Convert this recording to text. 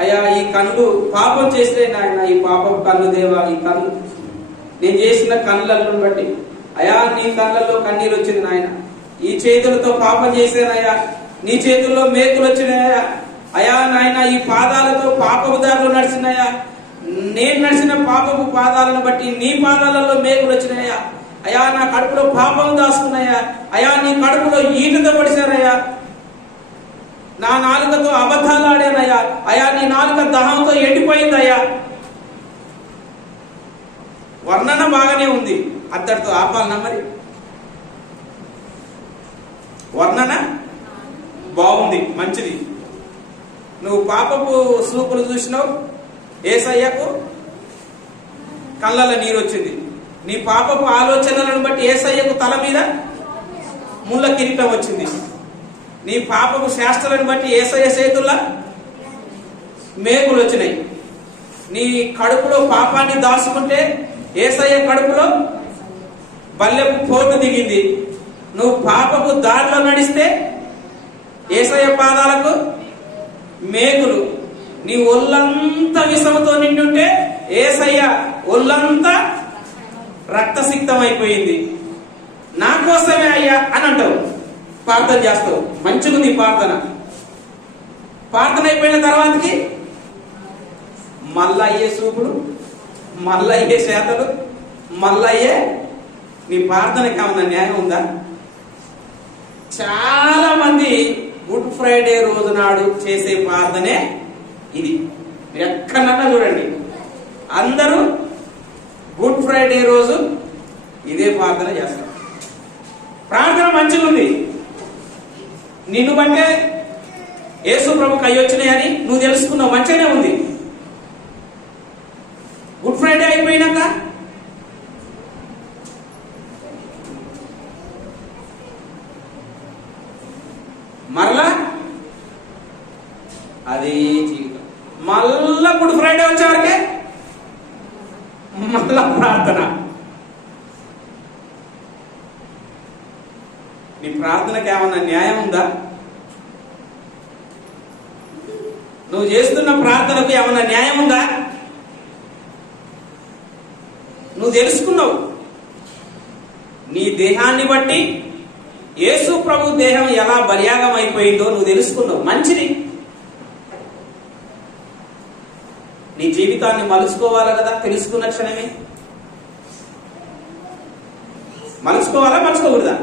అయ్యా ఈ కన్నులు పాపం చేస్తే నాయన, ఈ పాపం కన్ను దేవా, ఈ కన్ను నేను చేసిన కన్నులను బట్టి అయా నీ కళ్ళల్లో కన్నీరు వచ్చింది నాయన. ఈ చేతులతో పాపం చేసేనయ్యా, నీ చేతుల్లో మేకులు వచ్చినాయా అయా నాయన. ఈ పాదాలతో పాపపు దారులు నడిచినాయా, నేను నడిచిన పాపపు పాదాలను బట్టి నీ పాదాలలో మేకులు వచ్చినాయా అయా. నా కడుపులో పాపం దాసుకున్నాయా అయా, నీ కడుపులో ఈటుతో పడిచారయ్యా. నా నాలుకతో అబద్ధాలు ఆడానయ్యా అయా, నీ నాలుక దహంతో ఎండిపోయిందయ్యా. వర్ణన బాగానే ఉంది, అద్దరితో ఆపాలన్నా మరి? వర్ణన బాగుంది, మంచిది. నువ్వు పాపపు సూపులు చూసినావు, యేసయ్యకు కళ్ళల్లో నీరు వచ్చింది. నీ పాపపు ఆలోచనలను బట్టి యేసయ్యకు తల మీద ముళ్ళ కిరీటం వచ్చింది. నీ పాపపు శాస్త్రాలను బట్టి యేసయ్య చేతుల్లో మేకులు వచ్చినాయి. నీ కడుపులో పాపాన్ని దాచుకుంటే యేసయ్య కడుపులో బల్లెపు పోటు దిగింది. నువ్వు పాపపు దారిలో నడిస్తే యేసయ్య పాదాలకు మేకులు. నీ ఒళ్ళంతా విషముతో నిండుంటే యేసయ్య ఒళ్ళంతా రక్తసిక్తం అయిపోయింది. నా కోసమే అయ్యా అని అంటావు, ప్రార్థన చేస్తావు. మంచిగుంది ప్రార్థన. ప్రార్థన అయిపోయిన తర్వాతకి మళ్ళా అయ్యే సూపులు, మళ్ళా అయ్యే చేతలు, మళ్ళా అయ్యే. నీ ప్రార్థనకి ఏమన్నా న్యాయం ఉందా? చాలా మంది గుడ్ ఫ్రైడే రోజు నాడు చేసే ప్రార్థనే ఇది. ఎక్కడన్నా చూడండి, అందరూ గుడ్ ఫ్రైడే రోజు ఇదే ప్రార్థన చేస్తారు. ప్రార్థన మంచిగా ఉంది. నిన్ను బట్టే యేసు ప్రభుకి అయ్యొచ్చినాయని నువ్వు తెలుసుకున్నావు, మంచిగానే ఉంది. గుడ్ ఫ్రైడే అయిపోయినాక మరలా అది జీవితం. మళ్ళా గుడ్ ఫ్రైడే వచ్చేవరకే మళ్ళా ప్రార్థన. నీ ప్రార్థనకి ఏమన్నా న్యాయం ఉందా? నువ్వు చేస్తున్న ప్రార్థనకు ఏమన్నా న్యాయం ఉందా? నువ్వు తెలుసుకున్నావు, నీ దేహాన్ని బట్టి యేసు ప్రభు దేహం ఎలా బలియాగం అయిపోయిందో నువ్వు తెలుసుకున్నావు, మంచిది. నీ జీవితాన్ని మలుచుకోవాలి కదా, తెలుసుకున్న క్షణమే. మలుచుకోవాలా, మలుచుకోకూడదా?